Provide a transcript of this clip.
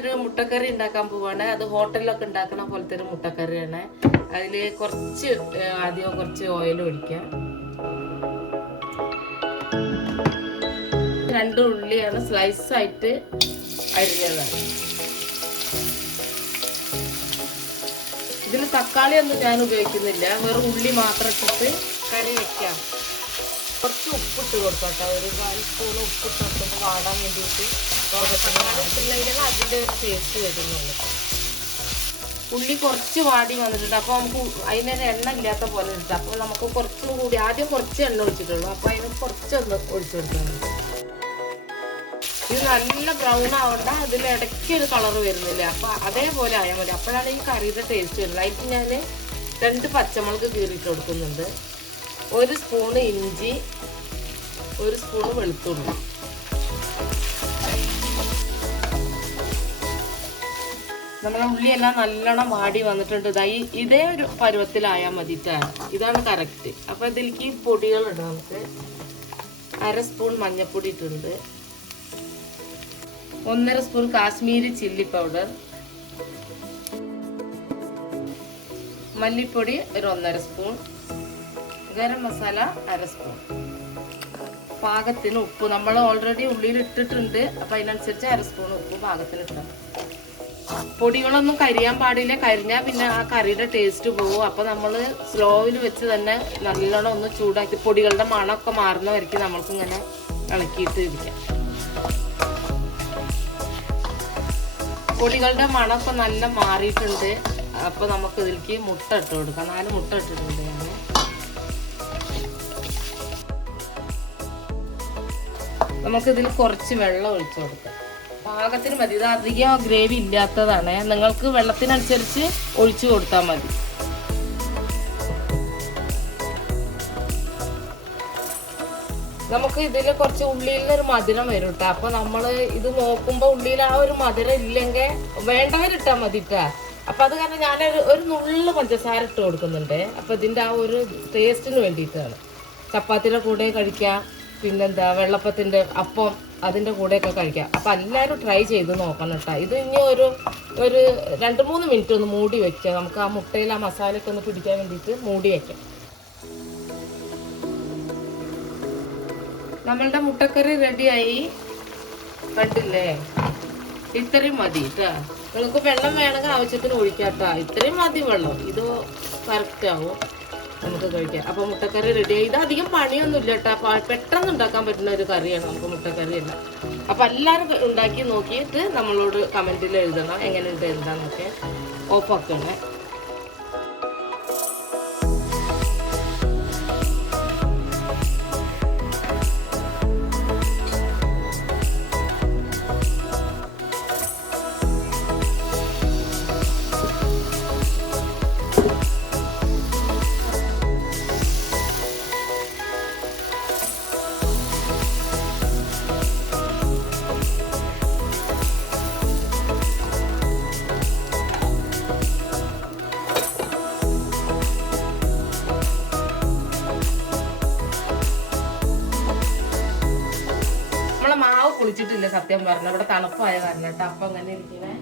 ഒരു മുട്ടക്കറി ഉണ്ടാക്കാൻ പോവാണ്. അത് ഹോട്ടലിലൊക്കെ ഉണ്ടാക്കുന്ന പോലത്തെ ഒരു മുട്ടക്കറിയാണ്. അതിൽ ആദ്യം കുറച്ച് ഓയിൽ ഒഴിക്കാം. 2 ഉള്ളിയാണ് സ്ലൈസ് ആയിട്ട് അരിഞ്ഞതാണ്. ഇതിൽ തക്കാളി ഒന്നും ഞാൻ ഉപയോഗിക്കുന്നില്ല, വെറും ഉള്ളി മാത്രം ഇട്ടിട്ട് കറി വെക്കാം. കുറച്ച് ഉപ്പിട്ട് കൊടുത്തോട്ടോ, ഒരു 1 സ്പൂൺ ഉപ്പിട്ട് കൊടുക്കുമ്പോൾ വാടാൻ വേണ്ടിയിട്ട്. ഇല്ലെങ്കിൽ അതിൻ്റെ ഒരു ടേസ്റ്റ് വരുന്നുള്ളൂ. ഉള്ളി കുറച്ച് വാടി വന്നിട്ടുണ്ട്. അപ്പോൾ നമുക്ക് അതിനൊരു എണ്ണ ഇല്ലാത്ത പോലെ ഇട്ട്, അപ്പോൾ നമുക്ക് കുറച്ചും കൂടി ആദ്യം കുറച്ച് എണ്ണ ഒഴിച്ചിട്ടുള്ളൂ. അപ്പോൾ അതിന് കുറച്ചൊന്ന് ഒഴിച്ചു കൊടുക്കുന്നുണ്ട്. ഇത് നല്ല ബ്രൗൺ ആവണ്ട, അതിൽ ഇടയ്ക്ക് ഒരു കളർ വരുന്നില്ല. അപ്പോൾ അതേപോലെ ആയാൽ മതി, അപ്പോഴാണ് ഈ കറിയുടെ ടേസ്റ്റ് വരുന്നത്. അതിന് ഞാൻ 2 പച്ചമുളക് കീറിയിട്ട് കൊടുക്കുന്നുണ്ട്, 1 സ്പൂണ് ഇഞ്ചി, 1 സ്പൂണ് വെളുത്തുള്ളി. നമ്മളെ ഉള്ളിയെല്ലാം നല്ലോണം വാടി വന്നിട്ടുണ്ട്. ഇതേ ഒരു പരുവത്തിലായാൽ മതിട്ടാണ്, ഇതാണ് കറക്റ്റ്. അപ്പോൾ ഇതിലേക്ക് പൊടികളുണ്ട്. നമുക്ക് 1/2 സ്പൂൺ മഞ്ഞൾപ്പൊടി ഇട്ടുണ്ട്, 1.5 സ്പൂൺ കാശ്മീരി ചില്ലി പൗഡർ, മല്ലിപ്പൊടി ഒരു 1.5 സ്പൂൺ, ഗരം മസാല 1/2 സ്പൂൺ, പാകത്തിന് ഉപ്പ്. നമ്മൾ ഓൾറെഡി ഉള്ളിയിൽ ഇട്ടിട്ടുണ്ട്, അപ്പം അതിനനുസരിച്ച് 1/2 സ്പൂൺ ഉപ്പ് പാകത്തിന് ഇട്ടാൽ. പൊടികളൊന്നും കരിയാൻ പാടില്ല, കരിഞ്ഞാൽ പിന്നെ ആ കറിയുടെ ടേസ്റ്റ് പോകും. അപ്പം നമ്മൾ സ്ലോയിൽ വെച്ച് തന്നെ നല്ലോണം ഒന്ന് ചൂടാക്കി പൊടികളുടെ മണമൊക്കെ മാറുന്ന വരയ്ക്ക് നമ്മൾക്കിങ്ങനെ ഇളക്കിയിട്ട് ഇരിക്കാം. പൊടികളുടെ മണമൊക്കെ നല്ല മാറിയിട്ടുണ്ട്. അപ്പോൾ നമുക്ക് ഇതിലേക്ക് മുട്ട ഇട്ട് കൊടുക്കാം. 4 മുട്ട ഇട്ടിട്ടുണ്ട് ഞാൻ. നമുക്കിതിൽ കുറച്ച് വെള്ളം ഒഴിച്ചു കൊടുക്കാം, പാകത്തിന് മതി. ഇത് അധികം ഗ്രേവി ഇല്ലാത്തതാണ്, നിങ്ങൾക്ക് വെള്ളത്തിനനുസരിച്ച് ഒഴിച്ചു കൊടുത്താൽ മതി. നമുക്ക് ഇതിൽ കുറച്ച് ഉള്ളിയിൽ ഒരു മധുരം വരും കേട്ടോ. അപ്പോൾ നമ്മൾ ഇത് നോക്കുമ്പോൾ ഉള്ളിയിൽ ആ ഒരു മധുരം ഇല്ലെങ്കിൽ വേണ്ടവരിട്ടാൽ മതി കേട്ടോ. അപ്പം അത് കാരണം ഞാൻ ഒരു നുള്ളു പഞ്ചസാര ഇട്ട് കൊടുക്കുന്നുണ്ട്. അപ്പം ഇതിൻ്റെ ആ ഒരു ടേസ്റ്റിന് വേണ്ടിയിട്ടാണ്. ചപ്പാത്തിയുടെ കൂടെ കഴിക്കാം, പിന്നെന്താ വെള്ളപ്പത്തിൻ്റെ അപ്പം അതിൻ്റെ കൂടെയൊക്കെ കഴിക്കാം. അപ്പം എല്ലാവരും ട്രൈ ചെയ്ത് നോക്കണം കേട്ടോ. ഇത് ഇനി ഒരു 2-3 മിനിറ്റ് ഒന്ന് മൂടി വയ്ക്കാം. നമുക്ക് ആ മുട്ടയിൽ ആ മസാലയൊക്കെ ഒന്ന് പിടിക്കാൻ വേണ്ടിയിട്ട് മൂടി വയ്ക്കാം. നമ്മളുടെ മുട്ടക്കറി റെഡിയായി, കണ്ടില്ലേ? ഇത്രയും മതി കേട്ടോ. നിങ്ങൾക്ക് വെള്ളം വേണമെങ്കിൽ ആവശ്യത്തിന് ഒഴിക്കാം കേട്ടോ. ഇത്രയും മതി വെള്ളം, ഇത് കറക്റ്റ് ആവും, നമുക്ക് കഴിക്കാം. അപ്പോൾ മുട്ടക്കറി റെഡിയായി. ഇത് അധികം പണിയൊന്നുമില്ല കേട്ടോ, പെട്ടെന്ന് ഉണ്ടാക്കാൻ പറ്റുന്ന ഒരു കറിയാണ് നമുക്ക് മുട്ടക്കറി അല്ല. അപ്പോൾ എല്ലാവരും ഉണ്ടാക്കി നോക്കിയിട്ട് നമ്മളോട് കമൻറ്റിൽ എഴുതണം എങ്ങനെയുണ്ട് എന്താണെന്നൊക്കെ. ഓഫാക്കണേ. കുളിച്ചിട്ടില്ല സത്യം പറഞ്ഞ, ഇവിടെ തണുപ്പായ കാരണം കേട്ടോ. അപ്പം അങ്ങനെ ഇരിക്കണേ.